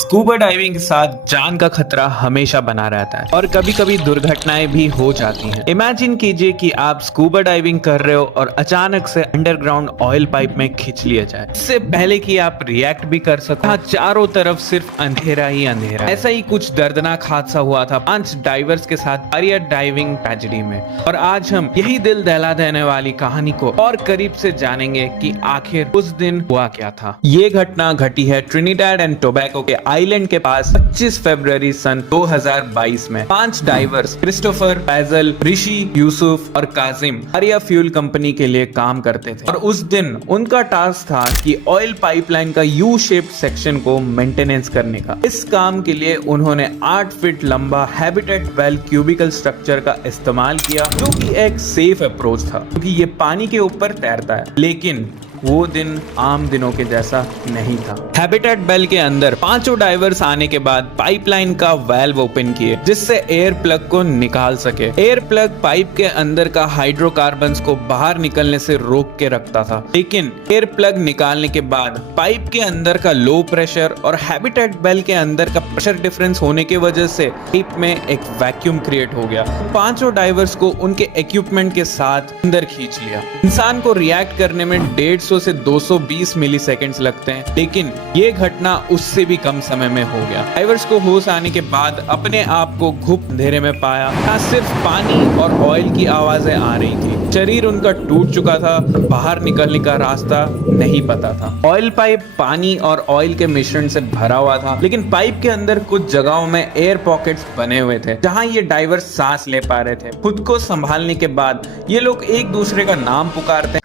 Scuba diving के साथ जान का खतरा हमेशा बना रहता है और कभी कभी दुर्घटनाएं भी हो जाती हैं। इमेजिन कीजिए कि आप स्कूबा डाइविंग कर रहे हो और अचानक से अंडरग्राउंड ऑयल पाइप में खींच लिया जाए। इससे पहले कि आप रिएक्ट भी कर सको, यहाँ चारों तरफ सिर्फ अंधेरा ही अंधेरा। ऐसा ही कुछ दर्दनाक हादसा हुआ था 5 डाइवर्स के साथ आर्या डाइविंग ट्रेजेडी में, और आज हम यही दिल दहला देने वाली कहानी को और करीब से जानेंगे कि आखिर उस दिन हुआ क्या था। ये घटना घटी है ट्रिनिडाड एंड टोबैगो के आइलैंड के पास 25 फरवरी सन 2022 में। 5 डाइवर्स क्रिस्टोफर, फैजल, ऋषि, यूसुफ और काजिम आर्या फ्यूल कंपनी के लिए काम करते थे और उस दिन उनका टास्क था कि ऑयल पाइपलाइन का यू शेप्ड सेक्शन को मेंटेनेंस करने का। इस काम के लिए उन्होंने 8 फीट लंबा हैबिटेट वेल क्यूबिकल स्ट्रक्चर का इस्तेमाल किया, जो कि एक सेफ अप्रोच था क्योंकि ये पानी के ऊपर तैरता है। लेकिन वो दिन आम दिनों के जैसा नहीं था। हैबिटेट बेल के अंदर 5 डाइवर्स आने के बाद पाइपलाइन का वाल्व ओपन किए जिससे एयर प्लग को निकाल सके। एयर प्लग पाइप के अंदर का हाइड्रोकार्बन्स को बाहर निकलने से रोक के रखता था, लेकिन एयर प्लग निकालने के बाद पाइप के अंदर का लो प्रेशर और हैबिटेट बेल के अंदर का प्रेशर डिफरेंस होने की वजह से पाइप में एक वैक्यूम क्रिएट हो गया। 5 डाइवर्स को उनके इक्विपमेंट के साथ अंदर खींच लिया। इंसान को रिएक्ट करने में 150 से 220 मिली सेकेंड्स लगते हैं, लेकिन ये घटना उससे भी कम समय में हो गया। डाइवर्स को होश आने के बाद अपने आप को घुप अंधेरे में पाया। यहाँ सिर्फ पानी और ऑयल की आवाजें आ रही थी। शरीर उनका टूट चुका था, बाहर निकलने का रास्ता नहीं पता था। ऑयल पाइप पानी और ऑयल के मिश्रण से भरा हुआ था, लेकिन पाइप के अंदर कुछ जगहों में एयर पॉकेट्स बने हुए थे जहां ये डाइवर्स सांस ले पा रहे थे। खुद को संभालने के बाद ये लोग एक दूसरे का नाम पुकारते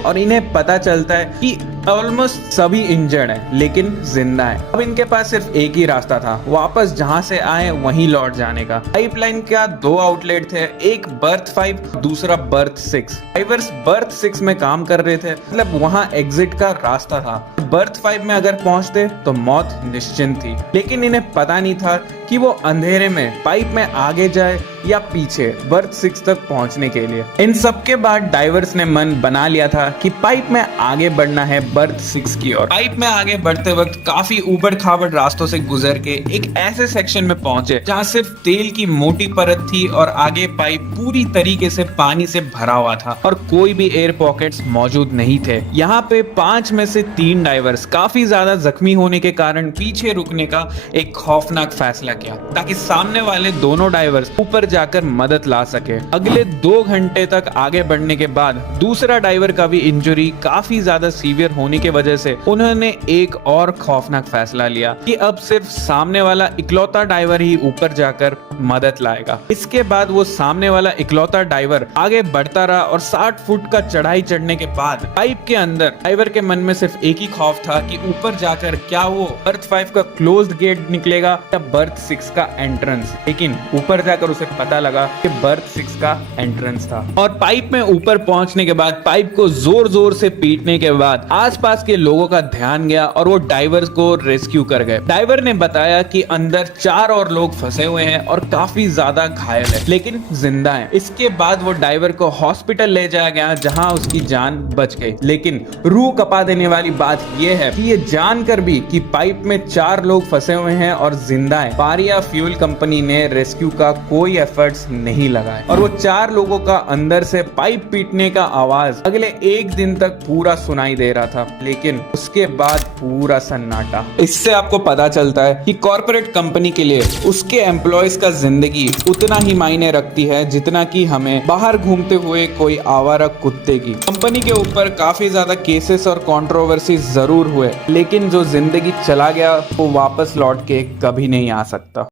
और इन्हें पता चलता है कि ऑलमोस्ट सभी इंजर्ड हैं लेकिन जिंदा हैं। अब इनके पास सिर्फ एक ही रास्ता था, वापस जहां से आए वहीं लौट जाने का। पाइपलाइन का 2 आउटलेट थे, एक बर्थ 5, दूसरा बर्थ 6। डाइवर्स बर्थ 6 में काम कर रहे थे, मतलब वहां एग्जिट का रास्ता था। बर्थ 5 में अगर पहुंचते तो मौत निश्चित थी, लेकिन इन्हें पता नहीं था कि वो अंधेरे में पाइप में आगे जाए या पीछे बर्थ 6 तक पहुंचने के लिए। इन सब के बाद डाइवर्स ने मन बना लिया था कि पाइप में आगे बढ़ना है बर्थ 6 की ओर। पाइप में आगे बढ़ते वक्त काफी ऊबड़ खाबड़ रास्तों से गुजर के एक ऐसे सेक्शन में पहुंचे जहां सिर्फ तेल की मोटी परत थी और आगे पाइप पूरी तरीके से पानी से भरा हुआ था और कोई भी एयर पॉकेट्स मौजूद नहीं थे। यहाँ पे 5 में से 3 डाइवर्स काफी ज्यादा जख्मी होने के कारण पीछे रुकने का एक खौफनाक फैसला किया ताकि सामने वाले दोनों डाइवर्स ऊपर जाकर मदद ला सके। अगले 2 घंटे तक आगे बढ़ने के बाद दूसरा डाइवर का भी इंजरी काफी ज्यादा सीवियर होने की वजह से उन्होंने एक और खौफनाक फैसला लिया कि अब सिर्फ सामने वाला इकलौता डाइवर ही ऊपर जाकर मदद लाएगा। इसके बाद वो सामने वाला इकलौता डाइवर आगे बढ़ता रहा और 60 फुट का चढ़ाई चढ़ने के बाद पाइप के अंदर डाइवर के मन में सिर्फ एक ही खौफ था कि ऊपर जाकर क्या वो बर्थ 5 का क्लोज्ड गेट निकलेगा या बर्थ 6 का एंट्रेंस। लेकिन ऊपर जाकर उसे पता लगा कि बर्थ 6 का एंट्रेंस था। और पाइप में ऊपर पहुंचने के बाद पाइप को जोर जोर से पीटने के बाद आसपास के लोगों का ध्यान गया और वो डाइवर्स को रेस्क्यू कर गए। डाइवर ने बताया कि अंदर 4 और लोग फंसे हुए हैं और काफी ज्यादा घायल है लेकिन जिंदा है। इसके बाद वो डाइवर को हॉस्पिटल ले जाया गया जहां उसकी जान बच गई। लेकिन रूह कपा देने वाली बात यह है कि ये जानकर भी कि पाइप में 4 लोग फंसे हुए हैं और जिंदा है, आर्या फ्यूल कंपनी ने रेस्क्यू का कोई एफर्ट्स नहीं लगाए और वो 4 लोगों का अंदर से पाइप पीटने का आवाज अगले 1 दिन तक पूरा सुनाई दे रहा था, लेकिन उसके बाद पूरा सन्नाटा। इससे आपको पता चलता है कि कॉर्पोरेट कंपनी के लिए उसके एम्प्लॉयज का जिंदगी उतना ही मायने रखती है जितना कि हमें बाहर घूमते हुए कोई आवारा कुत्ते की। कंपनी के ऊपर काफी ज्यादा केसेस और कंट्रोवर्सी जरूर हुए, लेकिन जो जिंदगी चला गया वो वापस लौट के कभी नहीं आ सकता।